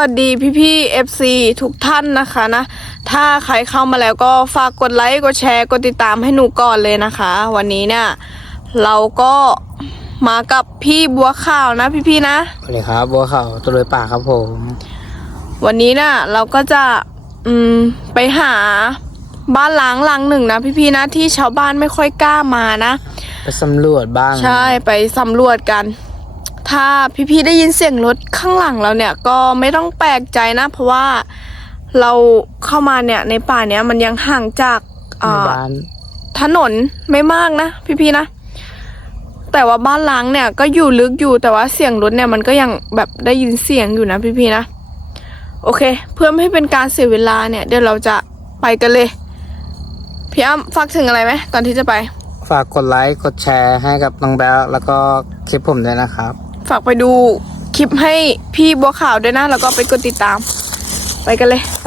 วัสดีพี่พี่ๆ FC ทุกท่านนะคะนะ ถ้าใครเข้ามาแล้วก็ฝากกดไลค์กดแชร์กดติดตามให้หนูก่อนเลยนะคะ วันนี้เนี่ย เราก็มากับพี่บัวขาวนะพี่พี่ๆนะสวัสดีครับ บัวเขาวตัวเลยป่าครับผม วันนี้น่ะ เราก็จะอืมไปหาบ้านล้างหลังหนึ่งนะพี่พี่ๆนะที่ชาวบ้านไม่ค่อยกล้ามานะ ไปสำรวจบ้าง ใช่ไปสำรวจกัน ถ้าพี่ๆได้ยินเสียงรถข้างหลังเราเนี่ยก็ไม่ต้องแปลกใจนะ เพราะว่าเราเข้ามาเนี่ยในป่าเนี้ยมันยังห่างจากหมู่อ่าบ้านถนนไม่มากนะ พี่ๆนะ แต่ว่าบ้านล้างเนี่ยก็อยู่ลึกอยู่แต่ว่าเสียงรถเนี่ยมันก็ยังแบบได้ยินเสียงอยู่นะพี่ๆนะโอเค เพื่อไม่ให้เป็นการเสียเวลาเนี่ยเดี๋ยวเราจะไปกันเลยพี่อ้ำฝากถึงอะไรไหมก่อนที่จะไป ฝากกดไลค์กดแชร์ให้กับน้องแบ๊วแล้วก็คลิปผมด้วยนะครับ ฝากไปดูคลิปให้พี่บัวขาวด้วยนะ แล้วก็ไปกดติดตาม ไปกันเลย ไป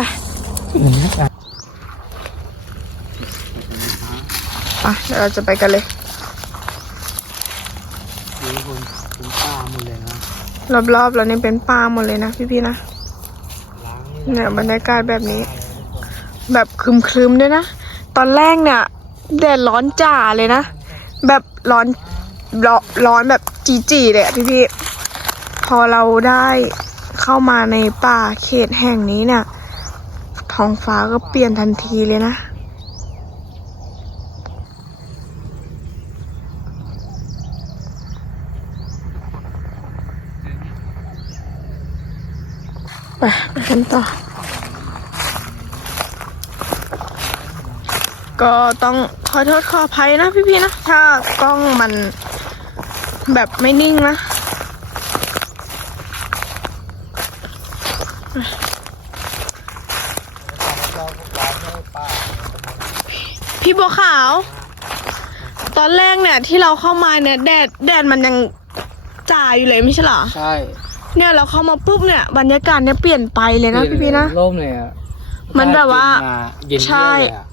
ไปเดี๋ยวเราจะไปกันเลยรอบๆแล้วนี่เป็นป่าหมดเลยนะพี่ๆนะเนี่ยบรรยากาศแบบนี้ แบบครึมๆด้วยนะ ตอนแรกเนี่ยแดดร้อนจ่าเลยนะ แบบร้อนร้อนแบบ จีๆเลยอะพี่พอเราได้เข้ามาในป่าเขตแห่งนี้เนี่ยท้องฟ้าก็เปลี่ยนทันทีเลยนะไปไปกันต่อ ก็ต้องขอโทษขออภัยนะพี่ๆนะ ถ้ากล้องมัน แบบไม่นิ่งนะพี่บัวขาว ตอนแรกเนี่ยที่เราเข้ามาเนี่ยแดดแดดมันยังจ่าอยู่เลยไม่ใช่เหรอ ใช่เนี่ยเราเข้ามาปุ๊บเนี่ยบรรยากาศเนี่ยเปลี่ยนไปเลยนะพี่ๆนะร่มเลยอะมันแบบว่าเย็นใช่เยือกเลยอะ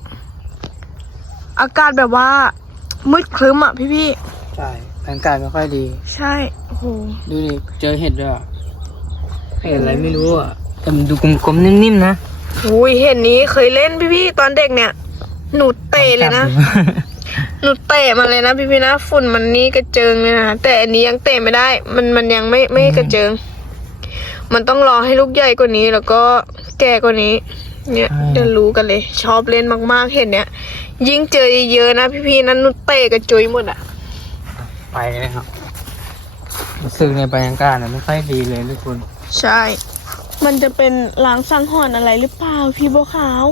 อากาศแบบว่ามืดครึ้มอะพี่ใช่ บรรยากาศไม่ค่อยดีๆใช่โอ้โหดูดิเจอเห็ดด้วยอะเห็ดอะไรไม่รู้อะแต่มันดูกลมๆนิ่มๆนะอุ้ยเห็นนี้เคยเล่นพี่ๆตอนเด็กเนี่ย หนูเตะเลยนะ หนูเตะมาเลยนะพี่ๆนะฝุ่นมันนี่กระเจิงเลยนะแต่อันนี้ยังเตะไม่ได้ มันมันยังไม่ไม่กระเจิง มันต้องรอให้ลูกใหญ่กว่านี้แล้วก็แก่กว่านี้ เนี่ยใช่เดี๋ยวรู้กันเลย ชอบเล่นมากๆเห็นเนี่ย ยิ่งเจอเยอะๆนะพี่ๆนั้นหนูเตะกระจุยหมดอะ ไปเลยครับรู้สึกในบรรยากาศน่ะไม่ค่อยดีเลยทุกคน ใช่ มันจะเป็นล้างสังหรณ์อะไรหรือเปล่าพี่บัวขาว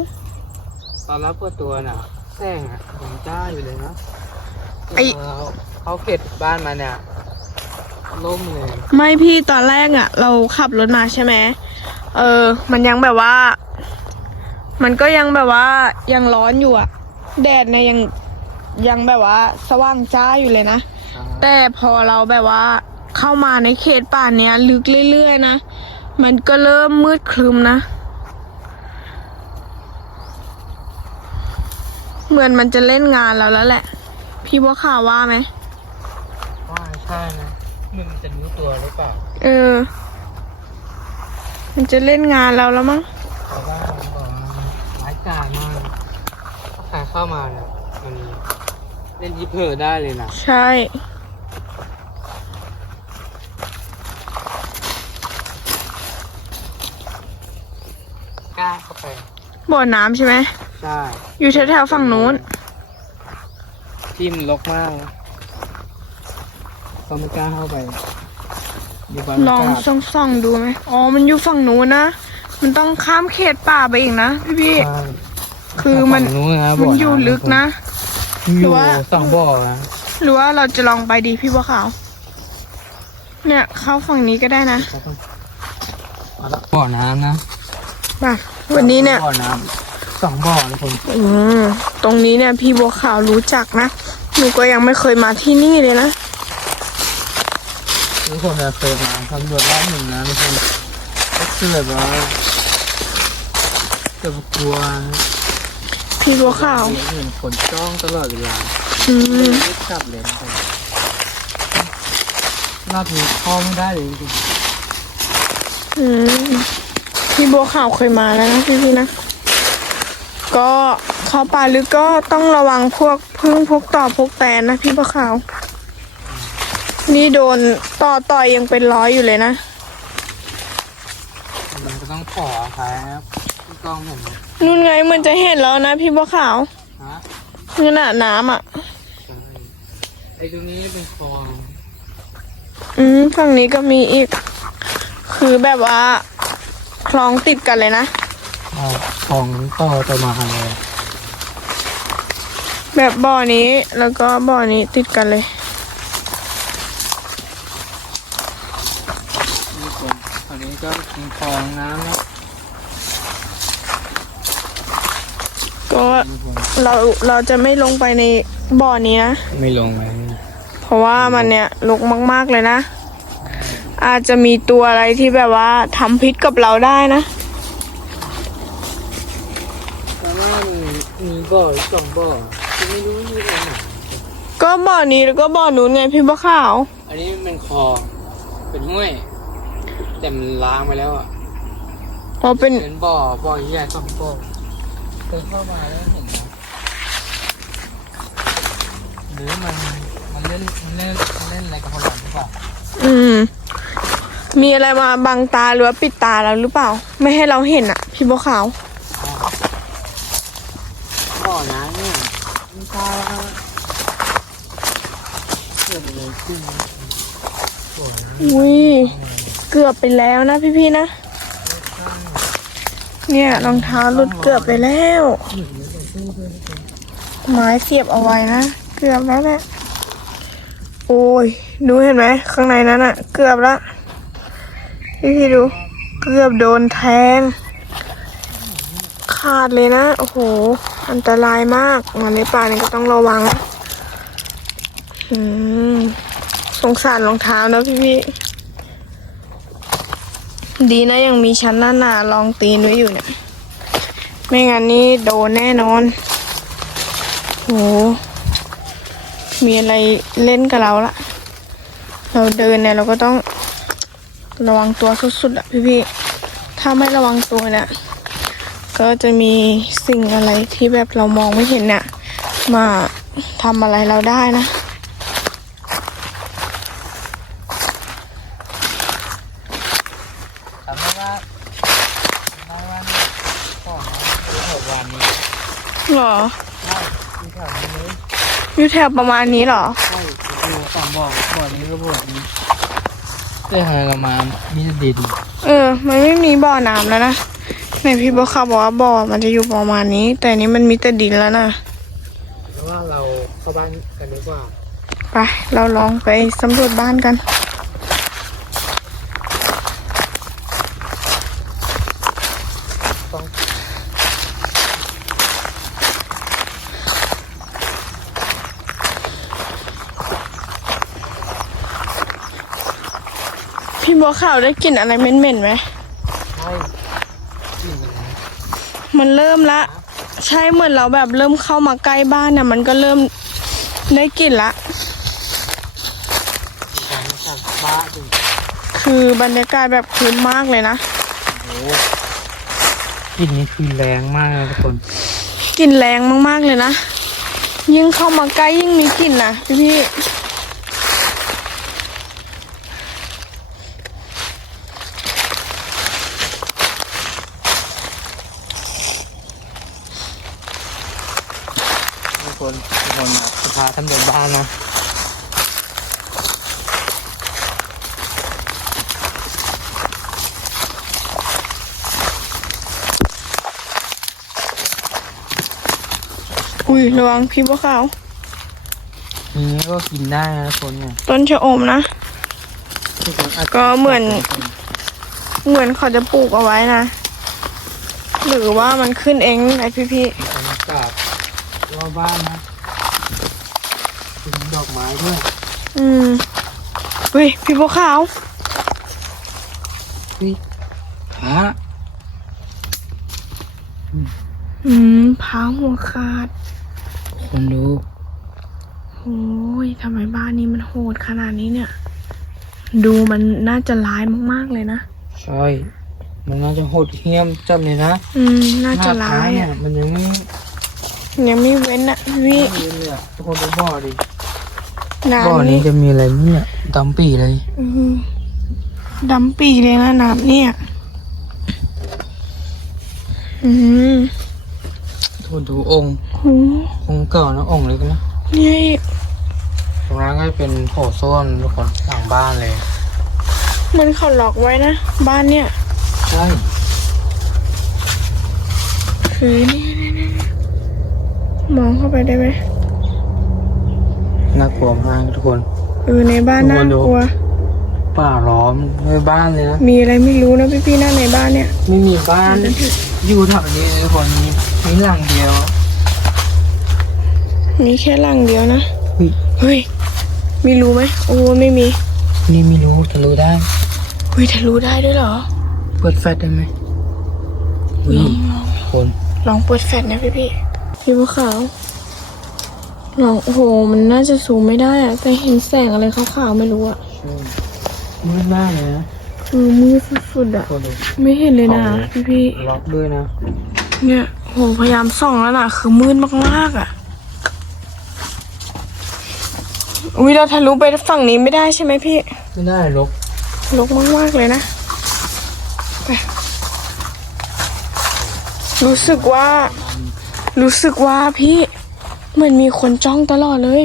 ตอนรับเปิดตัวน่ะแซงอะผมจ้าอยู่เลยนะไอ้พเขาเข็ดบ้านมาเนี่ยล่มเลยไม่พี่ตอนแรกอะ่ะ เราขับรถมาใช่ไหมเออ มันยังแบบว่า มันก็ยังแบบว่ายังร้อนอยู่อะ่ะแดดเนี่ยยังยังแบบว่า สว่างจ้าอยู่เลยนะ แต่พอเราแบบว่า เข้ามาในเขตป่าเนี้ยลึกเรื่อยๆนะ มันก็เริ่มมืดครึมนะ เหมือนมันจะเล่นงานเราแล้วแหละ พี่บัวข่าวว่าไหมว่าใช่นะมันจะรู้ตัวหรือเปล่า เออ มันจะเล่นงานเราแล้วมั้งเพราะว่ามันบอกว่ามันร้ายกาจมากถ้าใครเข้ามาเนี่ยมันเล่นยิปเพอได้เลยนะ ใช่ กล้าเข้าไป บ่อน้ำใช่ไหม ใช่อยู่แถวๆฝั่งนู้น ที่มันรกมากนะก็ไม่กล้าเข้าไปอยู่บ้านลองไม่กล้าส่องๆดูไหมอ๋อ มันอยู่ฝั่งนู้นนะ มันต้องข้ามเขตป่าไปอีกนะพี่พี่ ใช่ๆคือมันฝั่งนู้นนะมันบ่อยู่ลึกนะมันหอรือยู่ว่า สองบ่อนะหรือว่าเราจะลองไปดีพี่บัวขาว เนี่ยเข้าฝั่งนี้ก็ได้นะ บ่อน้ำนะ มา วันนี้เนี่ย บ่อน้ำสองบ่อทุกคนอืมตรงนี้เนี่ยพี่บัวขาวรู้จักนะ หนูก็ยังไม่เคยมาที่นี่เลยนะ ทุกคนจะเคยมาสำรวจรอบหนึ่งนะทุกคนก็คือแบบว่าเกือบกลัวนะพี่บัวขาว เห็นฝนจ้องตลอดเวลาอืม ไม่กลับเลยนะครับรอบนี้เข้าไม่ได้เลยจริงอืม พี่บัวขาวเคยมาแล้วนะพี่พี่ๆนะ ก็เข้าป่าลึกก็ต้องระวังพวกพึ่งพวกต่อพวกแตนนะพี่บัวขาว นี่โดนต่อต่อยยังเป็นร้อยอยู่เลยนะ มันก็ต้องขออภัยนะครับพี่กล้องผมนะนู่นไงมันจะเห็นแล้วนะพี่บัวขาวฮะขนาดน้ำอะใช่ไอ้ตรงนี้เป็นคลอง อืมฝั่งนี้ก็มีอีก คือแบบว่า คลองติดกันเลยนะอ่าคลองต่อต่อมาเลยแบบบ่อนี้แล้วก็บ่อนี้ติดกันเลย นี่คนตอนนี้ก็เป็นคลองน้ำนะก็นี่คนเราเราจะไม่ลงไปในบ่อนี้นะ ไม่ลงไหมเพราะว่ามันเนี่ยลกมาก ๆเลยนะ อาจจะมีตัวอะไรที่แบบว่าทำพิษกับเราได้นะแต่ว่ามีมีบ่ออีกสองบ่อที่ไม่รู้อยู่ตรงไหนก็บ่อนี้แล้วก็บ่อนู้นไงพี่บัวขาว อันนี้มันเป็นคลองเป็นห้วย แต่มันล้างไปแล้วอะอ๋อเป็นเป็นบ่อบ่อใหญ่สองบ่อเคยเข้ามาแล้วเห็นนะหรือมันมันเล่นมันเล่นมันเล่นอะไรกับพวกเราหรือเปล่า อืม มีอะไรมาบังตาหรือว่าปิดตาเราหรือเปล่า ไม่ให้เราเห็นอะพี่บัวขาวบ่อน้ำเนี่ยไม่ทราบว่าเกิดอะไรขึ้นนะบ่อน้ำอุ้ยเกือบไปแล้วนะพี่ๆนะ เนี่ยรองเท้าหลุดเกือบไปแล้ว ไม้เสียบเอาไว้นะ เกือบแล้วแหละโอ้ยดูเห็นไหมข้างในนั้นอะเกือบละ พี่พี่ดูเกือบโดนแทง ขาดเลยนะ โอ้โห อันตรายมากงาในป่านี่ก็ต้องระวังอืมสงสารรองเท้านะพี่พี่ดีนะยังมีชั้นหน้าหนาๆรองตีนไว้อยู่เนี่ย ไม่งั้นนี่โดนแน่นอนโหมีอะไรเล่นกับเราละ เราเดินเนี่ยเราก็ต้อง ระวังตัวสุดๆอะพี่พี่ๆถ้าไม่ระวังตัวเนี่ยก็จะมีสิ่งอะไรที่แบบเรามองไม่เห็นเนี่ยมาทำอะไรเราได้นะจำได้ว่าจำได้ว่าก่อนนะที่แถววันนี้หรอใช่ที่แถวนี้เลยอยู่แถวประมาณนี้เหรอ ใช่อยู่สองบ่อบ่อนี้ก็บ่อนี้ เรื่องอะไรเรามามีแต่ดินเออ มันไม่มีบ่อน้ำแล้วนะในพี่บัวขาวบอกว่าบ่อมันจะอยู่ประมาณนี้ แต่อันนี้มันมีแต่ดินแล้วนะหรือว่าเราเข้าบ้านกันดีกว่า ไป เราลองไปสำรวจบ้านกัน บัวขาวได้กลิ่นอะไรเหม็นๆไหมใช่กลิ่นอะไรมันเริ่มละ ใช่เหมือนเราแบบเริ่มเข้ามาใกล้บ้านน่ะ มันก็เริ่มได้กลิ่นละการจากบ้านถึงคือบรรยากาศแบบคืนมากเลยนะโอ้กลิ่นนี้คือแรงมากเลยทุกคนกลิ่นแรงมากๆเลยนะ ยิ่งเข้ามาใกล้ยิ่งมีกลิ่นนะพี่พี่ ทุกคนทุกคนจะพาตำรวจบ้านนะ อุ้ยระวังพี่บัวขาวนี้ก็กินได้นะทุกคนเนี่ยต้นชะอมนะ ทุกคนอาจจะก็เหมือน เหมือนเขาจะปลูกเอาไว้นะ หรือว่ามันขึ้นเองไอพี่พี่บรรยากาศรอบบ้านนะเป็นดอกไม้ด้วยๆอืมอุ้ยพี่บัวขาว นี่ฮะอืมพาหัวขาด คนดูโอ้ยทำไมบ้านนี้มันโหดขนาดนี้เนี่ย ดูมันน่าจะร้ายมากๆเลยนะ ใช่ มันน่าจะโหดเหี้ยมจัดเลยนะ อืม น่าจะร้ายอะ มันยังไม่ยังไม่เว้นอะพี่ไม่เลยอะทุกคนดูบ่อดิน้ำบ่อนี้จะมีอะไรเนี่ยดำปีเลยอืมดำปีเลยนะน้ำเนี่ย อืมทุกคนดูองค์โอ้องค์เก่านะองค์เล็กนะนี่ตรงนั้นก็เป็นโถส้วมทุกคนหลังบ้านเลย มันเขาล็อกไว้นะ บ้านเนี่ยใช่คือนี่นี่นี่มองเข้าไปได้ไหมน่ากลัวมากทุกคนเออในบ้านน่ากลัวป่าล้อมในบ้านเลยนะมีอะไรไม่รู้นะพี่ๆนะในบ้านเนี่ย ไม่มีบ้านอยู่แถวนี้เลยทุกคนมีมีหลังเดียว มีแค่หลังเดียวนะ อุ๊ยเฮ้ย มีรู้ไหมโอ้ไม่มีนี่ไม่รู้ทะลุได้เฮ้ยทะลุได้ด้วยเหรอ เปิดแฟลชได้ไหมลนี่องลองคนลองเปิดแฟลชนะพี่พี่ๆพี่บัวขาวลองโอ้โห มันน่าจะสูงไม่ได้อะแต่เห็นแสงอะไรขาวๆไม่รู้อะมืดมากเลยนะเออมืดสุดๆอะคนดูไม่เห็นเลยนะพี่พี่ล็อกด้วยนะ ๆเนี่ยโหพยายามส่องแล้วนะคือมืดมากๆอะ อุ้ยเราทะลุไปฝั่งนี้ไม่ได้ใช่ไหมพี่ไม่ได้ล็อกลกมากๆเลยนะไปรู้สึกว่า รู้สึกว่าพี่เหมือนมีคนจ้องตลอดเลย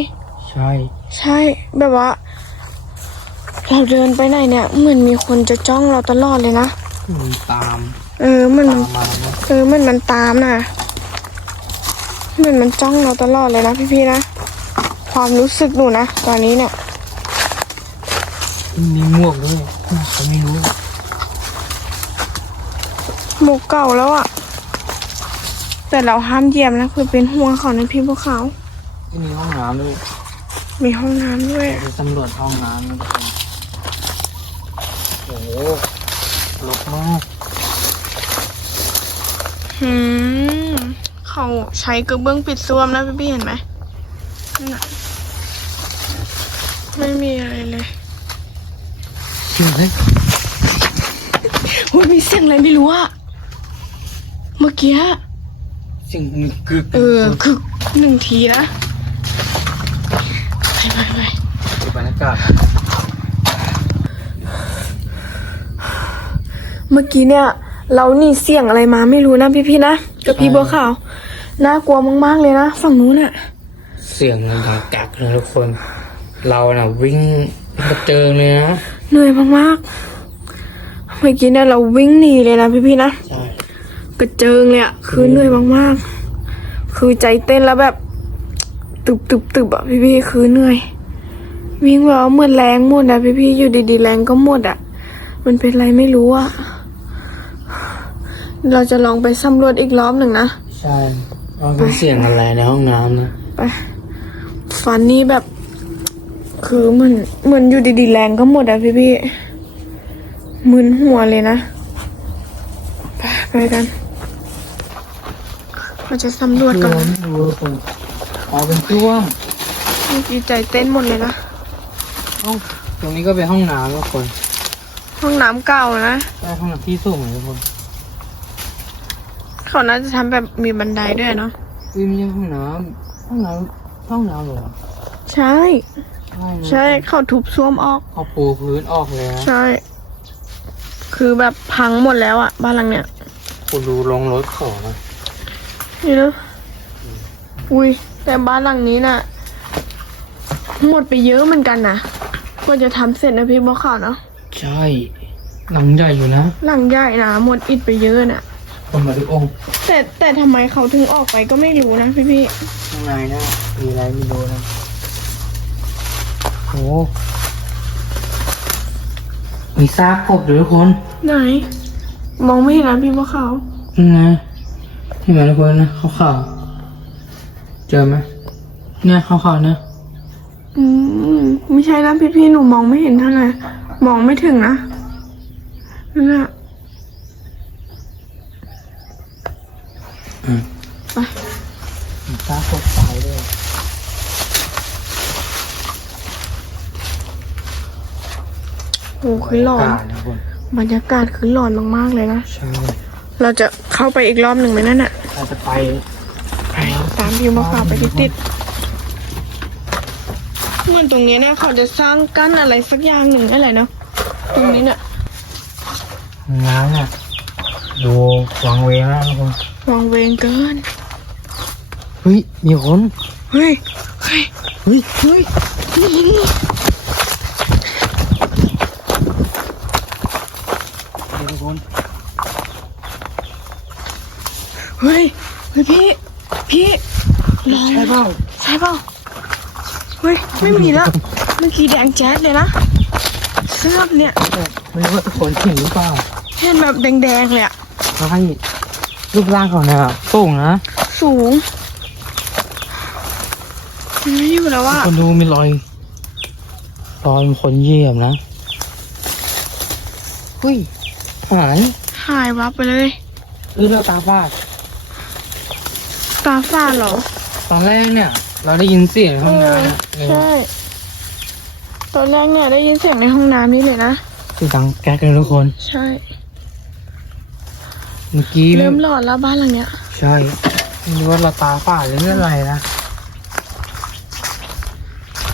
ใช่ ใช่แบบว่า เราเดินไปไหนเนี่ยเหมือนมีคนจะจ้องเราตลอดเลยนะมันตาม เออเหมันตามมานะเออเหมันมันตามน่ะเหมือนมันจ้องเราตลอดเลยนะพี่ๆนะ ความรู้สึกหนูนะ ตอนนี้เนี่ยมีหมวกด้วยเขาไม่รู้หมวกเก่าแล้วอะแต่เราห้ามเหยียบนะคือเป็นห่วงเขานะพี่พวกเขาที่มีห้องน้ำด้วยมีห้องน้ำด้วยไปสำรวจห้องน้ำนะทุกคนโอ้โหลกมากหืมเขาใช้กระเบื้องปิดซ่วมนะพี่พี่เห็นไหมนั่นน่ะ ไม่มีอะไรเลยจริงเลยโอ้ยมีเสียงอะไรไม่รู้อะเมื่อกี้สิ่งกึกเออ คือหนึ่งทีนะ ไปไปไปดูบรรยากาศเมื่อกี้เนี่ย เรานี่เสียงอะไรมาไม่รู้นะพี่พี่ๆนะกับพี่บัวขาวน่ากลัวมากๆเลยนะฝั่งนู้นอะเสียงมันดังกักเลยทุกคน เราน่ะวิ่งกระเจิงเลยนะเหนื่อยมากๆ เมื่อกี้เนี่ยเราวิ่งหนีเลยนะพี่พี่ๆนะ ใช่ กระเจิงเลยอะคือเหนื่อยมากๆ คือใจเต้นแล้วแบบ ตึบตึบตึบอะพี่พี่ๆคือเหนื่อย วิ่งแบบว่าเหมือนแรงหมดอะพี่พี่ๆอยู่ดีๆแรงก็หมดอะมันเป็นอะไรไม่รู้อะเราจะลองไปสำรวจอีกรอบหนึ่งนะ ใช่ว่าเป็นเสียงอะไรในห้องน้ำนะ ไป ฟันนี่แบบ คือเหมือนเหมือนอยู่ดีๆแรงก็หมดอะพี่พี่ๆมึนหัวเลยนะไปไปกันเราจะสำรวจก่อนเรานะไม่รู้ทุกคนอ๋อเป็นช่วงเมื่อกี้ใจเต้นหมดเลยนะห้องตรงนี้ก็เป็นห้องน้ำทุกคน ห้องน้ำเก่านะใช่ห้องน้ำที่สูงเลยทุกคนเขาน่าจะทำแบบมีบันไดด้วยเนาะวิไม่ใช่ห้องน้ำห้องน้ำห้องน้ำเหรอใช่ ใช่นะใช่เขาทุบซ่วมออก เขาปูพื้นออกเลยนะใช่ คือแบบพังหมดแล้วอะบ้านหลังเนี้ยคุณดูลงรถของนะนี่นะอุ้ยแต่บ้านหลังนี้น่ะ หมดไปเยอะเหมือนกันนะกว่าจะทำเสร็จนะพี่บอกข่าวเนาะใช่ หลังใหญ่อยู่นะหลังใหญ่นะหมดอิดไปเยอะน่ะ คนมาดูองค์แต่แต่ทำไมเขาถึงออกไปก็ไม่รู้นะพี่พี่ข้างในนะมีอะไรไม่รู้นะ โอ้มีซากกบด้วยทุกคนไหน มองไม่เห็นนะพี่บอกข่าวยังไงเห็นไหมทุกคนนะขาวๆเจอไหมเนี่ยขาวๆเนี่ยอืมไม่ใช่นะพี่พี่หนูมองไม่เห็นเท่าไหร่มองไม่ถึงนะนั่นน่ะอืมไปมีซากกบ ตายด้วยโอ้คือหลอนกาดนะทุกคนบรรยากาศคือหลอนมากๆเลยนะ ใช่เราจะเข้าไปอีกรอบหนึ่งไหมนั่นอะเราจะไปไปตามพิวมาฝากไปติดๆเหมือนตรงนี้เนี่ยเขาจะสร้างกั้นอะไรสักอย่างหนึ่งอะไรเนาะตรงนี้เนี่ยงานเนี่ยดูวางเวงแล้วทุกคนวางเวงเกินเฮ้ยมีคนเฮ้ยเฮ้ยเฮ้ยเฮ้ยทุกคน เฮ้ยเฮ้ยพี่ พี่ลองใช่เปล่าใช่เปล่าเฮ้ยไม่มีแล้วเมื่อกี้แดงแจ๊ดเลยนะเสื้อเนี่ยไม่รู้ว่าทุกคนเห็นหรือเปล่าเห็นแบบแดงๆเลยอะใช่รูปร่างเขาเนี่ยสูงนะสูงมันไม่อยู่แล้วอะคนดูมีรอยรอยคนเหยียบนะเฮ้ยหายหายวับไปเลยหรือเราตาฟาด ตาฝาดเหรอ ตอนแรกเนี่ย เราได้ยินเสียงในห้องน้ำอะเออใช่ ตอนแรกเนี่ยได้ยินเสียงในห้องน้ำนี่เลยนะคือดังแก๊กเลยทุกคน ใช่ เมื่อกี้เริ่มหลอนแล้วบ้านหลังเนี้ย ใช่ไม่รู้ว่าเราตาฝาดหรืออะไรนะ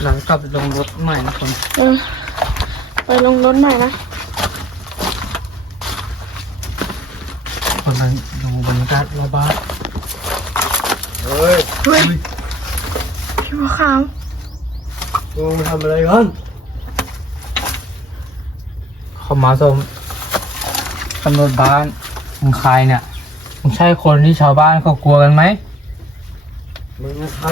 หลังกลับลงรถใหม่นะคนเออ ไปลงรถใหม่นะคนนั้นดูบรรยากาศรอบบ้านเฮ้ยเฮ้ยพี่บัวขาวมึงมาทำอะไรกันเขามาสมตำรวจบ้านมึงใครเนี่ยมึงใช่คนที่ชาวบ้านเขากลัวกันไหมมึงใคร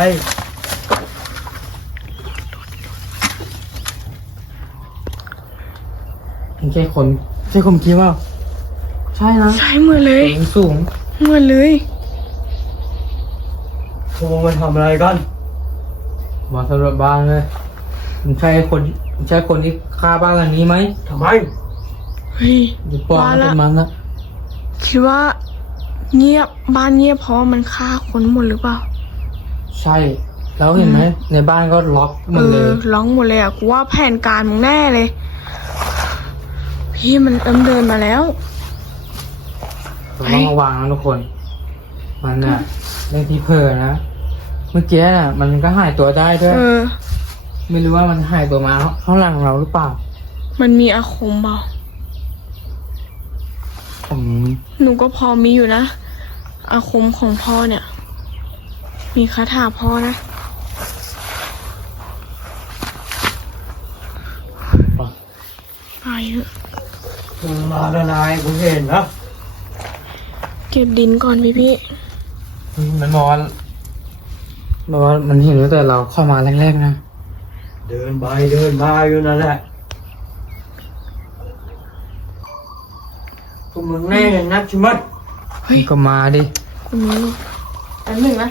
มึงใช่คนใช่คนคิดว่าใช่นะใช่เหมือนเลยเสียงสูงเหมือนเลย พวกมึงมาทำอะไรกัน มาสำรวจบ้านเลยมึงใช่คนมึงใช่คนที่ฆ่าบ้านหลังนี้ไหมทำไม เฮ้ยอย่าปล่อยว่าให้ละเป็นมันนะคิดว่า เงียบบ้านเงียบเพราะว่ามันฆ่าคนหมดหรือเปล่า ใช่ แล้วเห็นไหมในบ้านก็ล็อกหมเอดเลอย ร้องหมดเลยอะกูว่าแผนการมึงแน่เลย พี่มันเอิมเดินมาแล้วเราต้องระวังนะทุกคน มันน่ะเรื่องที่เพอนะ เมื่อกี้น่ะ มันก็หายตัวได้ด้วย เออ ไม่รู้ว่ามันหายตัวมาข้างหลังเราหรือเปล่า มันมีอาคมเปล่าผมหนูก็พอมีอยู่นะ อาคมของพ่อเนี่ย มีคาถาพ่อนะ ไปเถอะมึงมาแล้วนายผมเห็นนะ เก็บดินก่อนพี่พี่ มันบอกว่า บอกว่ามันเห็นตั้งแต่เราเข้ามาแรกๆนะเดินไปเดินมาอยู่นั่นแหละพวกมึงแน่นักใช่ไหมเฮ้ยก็มาดิคุณมีอันหนึ่งนะ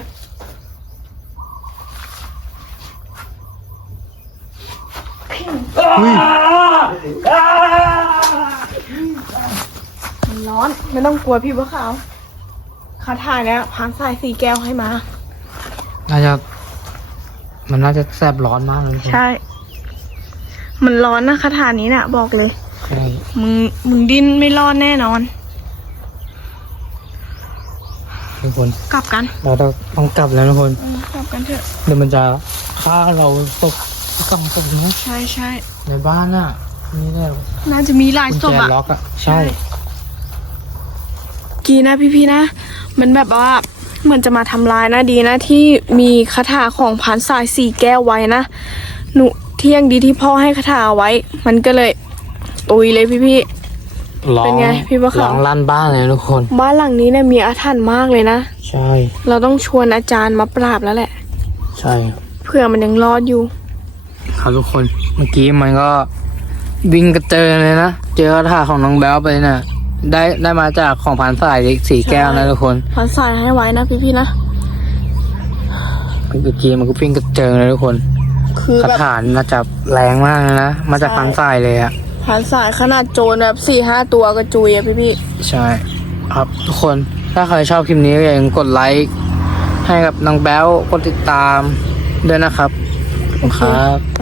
มันร้อน ไม่ต้องกลัวพี่บัวขาวคาถาเนี่ยพานสายสีแก้วให้มา น่าจะ มันน่าจะแสบร้อนมากเลยทุกคนใช่ มันร้อนนะคาถานี้น่ะ บอกเลย ใช่มึงมึงดิ้นไม่รอดแน่นอน ทุกคน กลับกันเราต้องต้องกลับแล้วทุกคนเออกลับกันเถอะเดี๋ยวมันจะฆ่าเราตกกองตกนะใช่ใช่ในบ้านน่ะนี่แหละน่าจะมีหลายกุญศพแจอะล็อกอะ ใช่ กีนะพี่ๆนะ มันแบบว่า เหมือนจะมาทำลายนะดีนะที่มีคาถาของผานสายสี่แก้วไว้นะหนูเที่ยงดีที่พ่อให้คาถาเอาไว้ มันก็เลยตุยเลยพี่ร้อเป็นงไงพี่บัวขาวร้องลั่นบ้านเลยทุกคนๆบ้านหลังนี้เนี่ยมีอาถรรพ์มากเลยนะ ใช่ เราต้องชวนอาจารย์มาปราบแล้วแหละ ใช่เผื่อมันยังรอดอยู่ ครับทุกคน เมื่อกี้มันก็วิ่งกระเจิงเลยนะ เจอคาถาของน้องแบลไปน่ะ ได้ได้มาจากของผ่านสายสีแก้วนะทุกคนผานสายให้ไว้นะพี่ๆนะเมื่อกี้มันก็วิ่งกระเจิงเลยทุกคนคือคาแบบถาน่าจะแรงมากเลยนะมาจากใช่ผ่านสายเลยอะผานสายขนาดโจรแบบสี่ห้าตัวกระจุยอะพี่ใช่ ครับทุกคนถ้าใครชอบคลิปนี้ก็อย่าลืมกดไลค์ให้กับน้องแบลกดติดตามด้วยนะครับขอบคุณครับๆไป